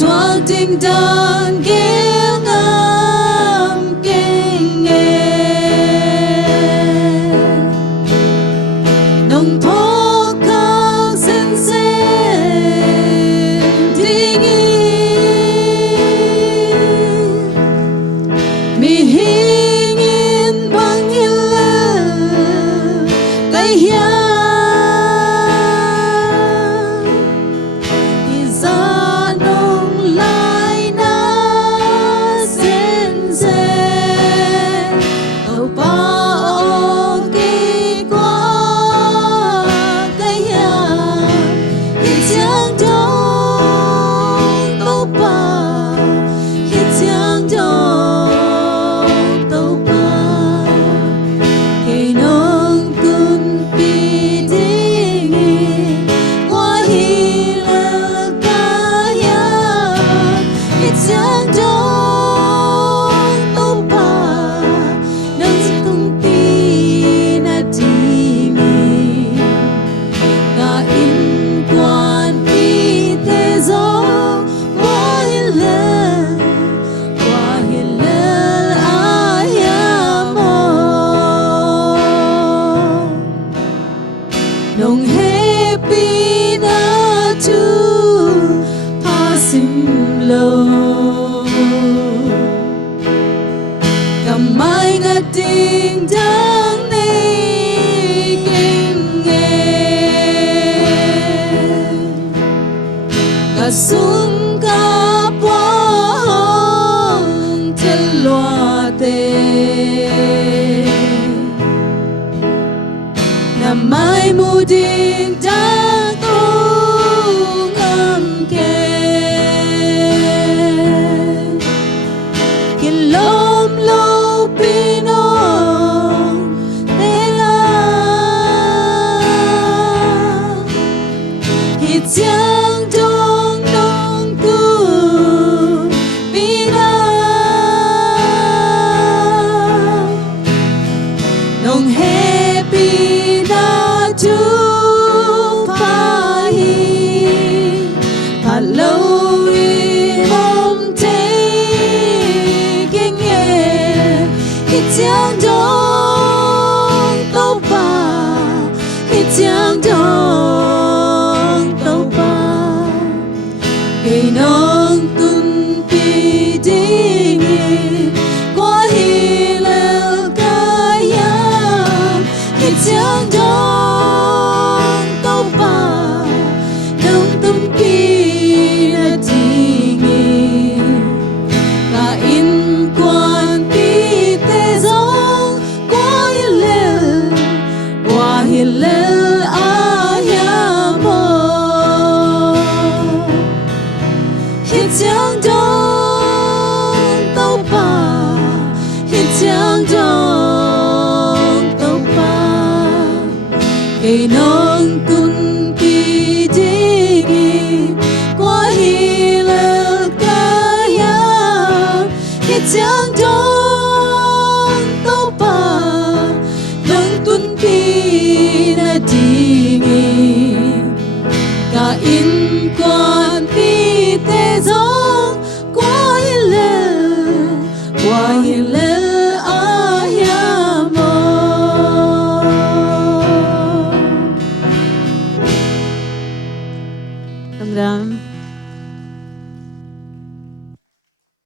Thoáng tình đàn ghé ngắm kinh nghe nồng thô cao sen sen đi nghi mi hình in bằng hiên lơ cái hiang NulehPa na Topa sim lo kamay nga ding dang ni kinh nghe cả sung cả quang thiên loa tê nam mai mu ding dang tung âm kêkin lom lo pinong tê la Hiciang dong dong tu pina NulehPa na Topa pa lâu in mom te kinh nghe Hiciang dong Topa Hiciang dong Topa cây nong tun pi ding qua hi lel kaya Hiciang dong Topa nong tun pi na ding ka in quan pi te zong qua hi lel aya mo Hiciang dong Topa Hiciang dong Topa cây nong tun pi ding qua hi lel kaya Hiciang dong Topa nong tun pi na ding ka in